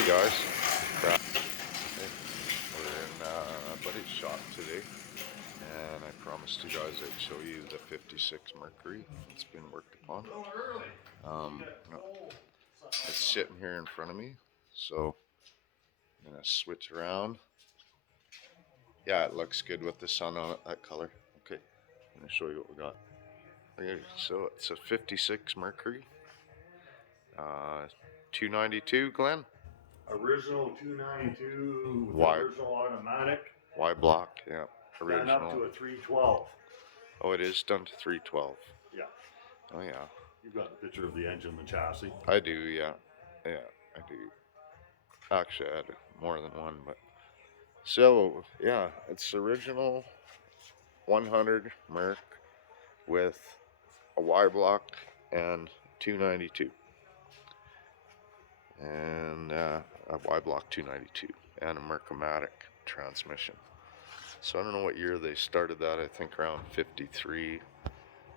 Hey guys, we're in a buddy's shop today, and I promised you guys I'd show you the 56 Mercury. It's been worked upon. Um, it's sitting here in front of me, so I'm gonna switch around. Yeah, it looks good with the sun on it, that color. Okay, I'm gonna show you what we got. Okay, so it's a 56 Mercury, 292, Glenn. Original 292 with Y original automatic, Y block, yeah, done up to original. a 312. Oh, it is done to 312. Yeah, Oh yeah, you've got the picture of the engine, the chassis. I do. Yeah, yeah, I do. Actually, I had more than one, but so yeah, it's original 100 Merc with a Y block and 292, and a Y block 292 and a Mercomatic transmission. So I don't know what year they started that. I think around 53,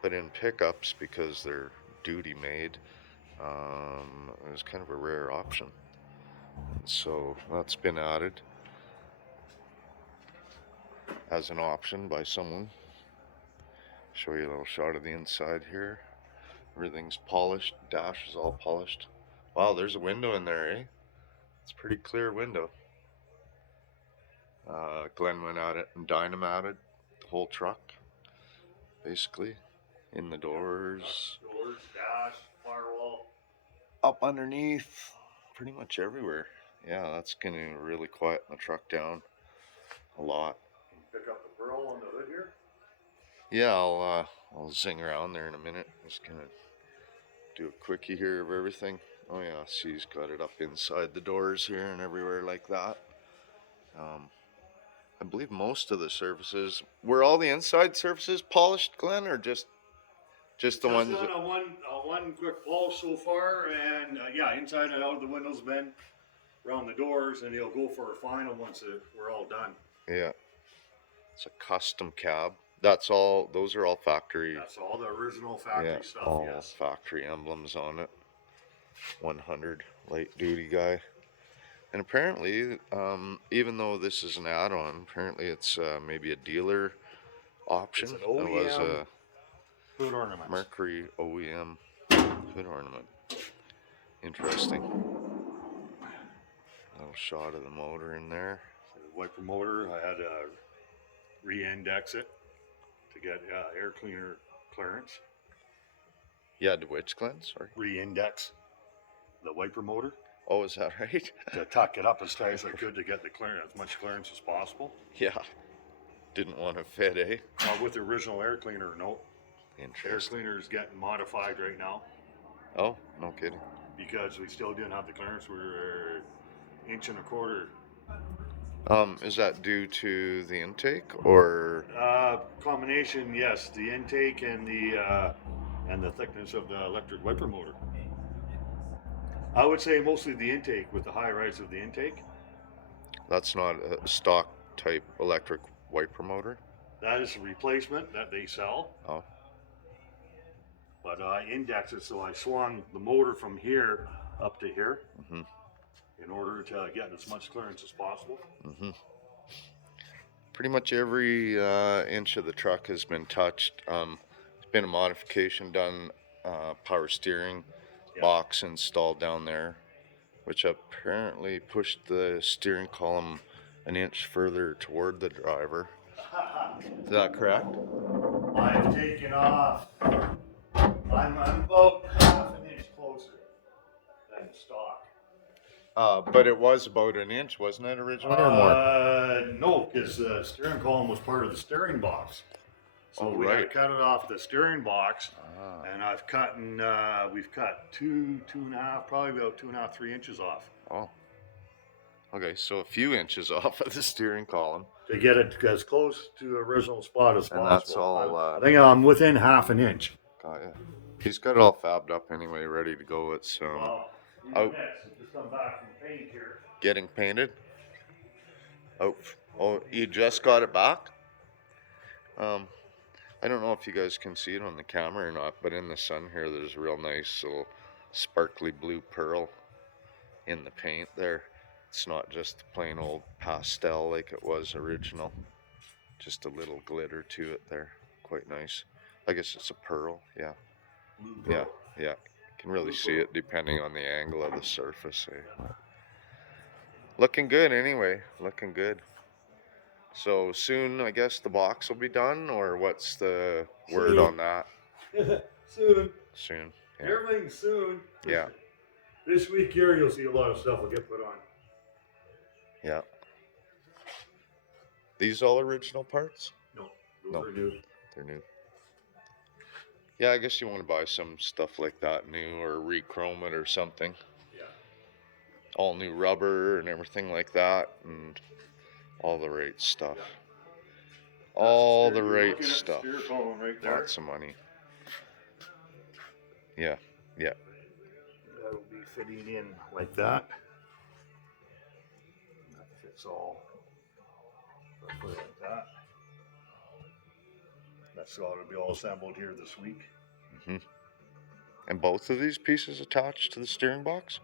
but in pickups because they're duty made, it was kind of a rare option. So that's been added as an option by someone. Show you a little shot of the inside here. Everything's polished, dash is all polished. Wow, there's a window in there, eh? It's a pretty clear window. Glenn went at it and dynamated the whole truck, basically. In the doors, Dash, firewall. up underneath, pretty much everywhere. Yeah, that's gonna really quieten the truck down a lot. Can you pick up the pearl on the hood here? Yeah, I'll zing around there in a minute. Just gonna do a quickie here of everything. Oh yeah, see, he's got it up inside the doors here and everywhere like that. I believe most of the surfaces, were all the inside surfaces polished, Glenn, or just the ones Just that... done a one quick polish so far, and yeah, inside and out the windows been around the doors, and he'll go for a final once we're all done. Yeah, it's a custom cab. That's all, those are all factory. That's all the original factory stuff, all yes. factory emblems on it. 100 light duty guy. And apparently, even though this is an add-on, apparently it's maybe a dealer option. It's an OEM It was a hood ornament. Mercury OEM hood ornament. Interesting. Little shot of the motor in there. The wiper motor, I had to re-index it to get air cleaner clearance. You had to which, Glenn? Sorry. Re-index the wiper motor. Oh, is that right? To tuck it up as tight as I could to get the clearance, as much clearance as possible. Yeah. Didn't want to fit, eh? With the original air cleaner, no. Air Interesting. cleaner is getting modified right now. Oh, no kidding. Because we still didn't have the clearance. We were 1.25 inches. Is that due to the intake or? Combination, yes. The intake and the thickness of the electric wiper motor. I would say mostly the intake with the high rise of the intake. That's not a stock type electric wiper motor? That is a replacement that they sell. Oh. But I indexed it, so I swung the motor from here up to here in order to get as much clearance as possible. Pretty much every inch of the truck has been touched. There's been a modification done, power steering box installed down there, which apparently pushed the steering column an inch further toward the driver. Is that correct? I have taken off. I'm about half an inch closer than stock. But it was about an inch, wasn't it, originally, or more? No, because the steering column was part of the steering box. So we had to cut it off the steering box, and we've cut two and a half, probably about 2.5, 3 inches off. Oh. Okay, so a few inches off of the steering column. To get it as close to the original spot as possible. And that's all. I think I'm within half an inch. Got ya. He's got it all fabbed up anyway, ready to go. It's Just come back from paint here. getting painted. Oh, you just got it back? I don't know if you guys can see it on the camera or not, but in the sun here, there's a real nice little sparkly blue pearl in the paint there. It's not just plain old pastel like it was original. Just a little glitter to it there. Quite nice. I guess it's a pearl, yeah. Yeah, yeah. You can really see it depending on the angle of the surface. Eh? Looking good anyway, looking good. So soon, I guess the box will be done, or what's the word on that? Soon. Soon. Yeah. Everything's soon. Yeah. This week here, you'll see a lot of stuff will get put on. Yeah. These all original parts? No, those are new. They're new. Yeah, I guess you want to buy some stuff like that new or re-chrome it or something. Yeah. All new rubber and everything like that, and all the right stuff. Yeah. All the You're right looking at the stuff. steer column right there. Lots of money. Yeah, yeah. That'll be fitting in like that. That fits all. I'll put it like that. That's all to be all assembled here this week. Mm-hmm. And both of these pieces attached to the steering box?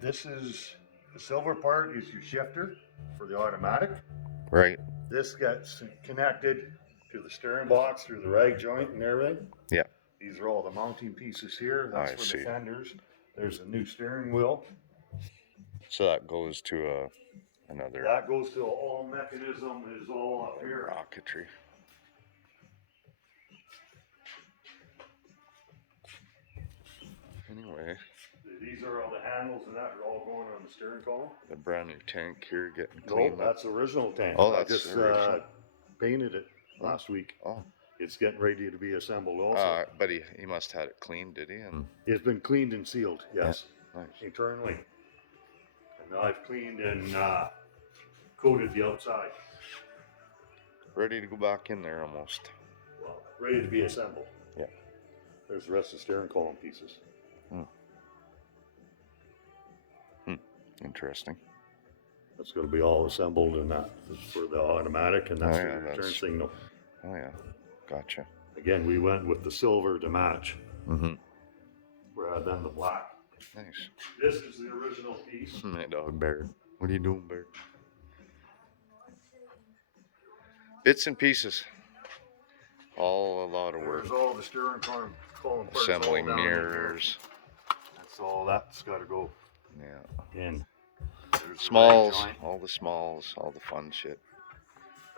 This is the silver part is your shifter for the automatic. Right. This gets connected to the steering box through the rag joint and everything. Yeah. These are all the mounting pieces here. That's for see. the fenders. There's a new steering wheel. So that goes to another That goes to all mechanism is all up here. rocketry. Anyway, These are all the handles and that are all going on the steering column. the brand new tank here getting No, cleaned up. that's the original tank. Oh, I that's just original. painted it last week. Oh. It's getting ready to be assembled also. But he must have had it cleaned, did he? And It's been cleaned and sealed, yes, nice. internally. And now I've cleaned and coated the outside. Ready to go back in there almost. Well, ready to be assembled. Yeah. There's the rest of the steering column pieces. Interesting. That's going to be all assembled, and that is for the automatic, and that's Oh, for yeah, the return that's- signal. Oh yeah, gotcha. Again, we went with the silver to match Mm-hmm. rather than the black. Nice. This is the original piece. My dog Bear. What are you doing, Bear? Bits and pieces. All a lot of work. There's all the steering column parts. Assembling all down in here. mirrors. That's all that's got to go Yeah. in. There's the Smalls. rag joint. All the smalls. All the fun shit.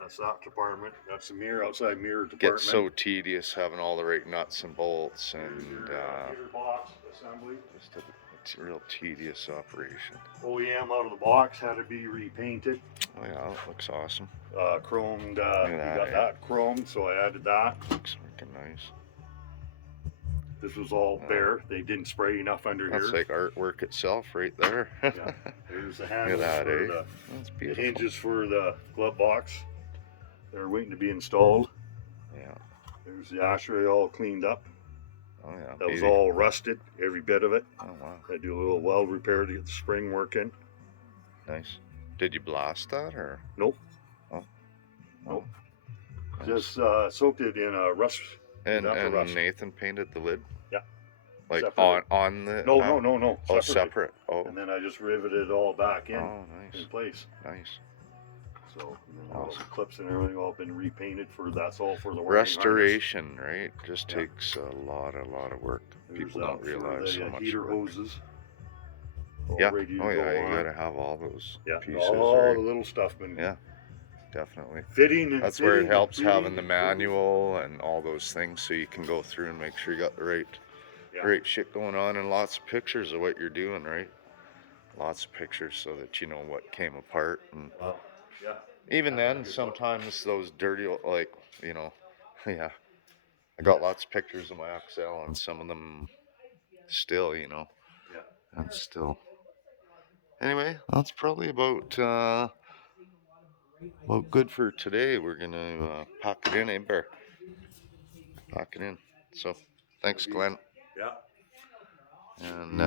That's that department. That's the mirror, outside mirror department. Gets so tedious having all the right nuts and bolts Here's and your gear box assembly. just a real tedious operation. OEM out of the box had to be repainted. Oh yeah, that looks awesome. Chromed. We at got that, that chromed, so I added that. Looks freaking nice. This was all bare. They didn't spray enough under That's here. like artwork itself right there. Yeah. There's the Look handles at that, for eh? That's the beautiful. hinges for the glove box. They're waiting to be installed. Yeah. There's the ashtray all cleaned up. Oh yeah. That was beauty. all rusted, every bit of it. Oh wow. I do a little weld repair to get the spring working. Nice. Did you blast that or? Nope. Oh. Nope. Nice. Just soaked it in a rust. And Not the rust. Nathan painted the lid. Yeah. Like Separate. on the. No. Oh, Separately. separate. Oh. And then I just riveted it all back in Oh, nice. place. Nice. So and then all Awesome. the clips and everything all been repainted for. That's all for the working harness. Restoration, right? Just Yeah. takes a lot of work. There's People that don't for realize the how much heater work. hoses. All Yeah. ready to Oh go yeah. on. You gotta have all those Yeah. pieces. All right? the little stuff been Yeah. Definitely. fitting and That's where it fitting helps and having the fitting. manual and all those things, so you can go through and make sure you got the right, Yeah. right shit going on, and lots of pictures of what you're doing, right? Lots of pictures so that you know what came apart, and Well, yeah. even Yeah, then, good luck. sometimes those dirty, like yeah. I got lots of pictures of my XL, and some of them still, Yeah. and still. Anyway, that's probably about good for today. We're gonna pack it in, Bear? Pack it in. So, thanks, Glenn. Yeah. And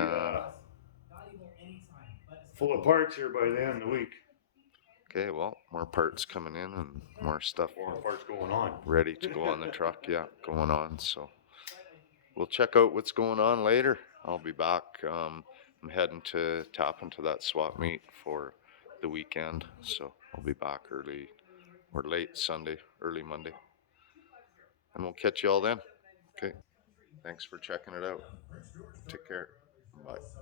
Full of parts here by the end of the week. okay, well, more parts coming in and more stuff More parts going on. ready to go on the truck. Yeah, going on. So we'll check out what's going on later. I'll be back I'm heading to tap into that swap meet for the weekend, so I'll be back early or late Sunday, early Monday, and we'll catch you all then. Okay, thanks for checking it out. Take care. Bye.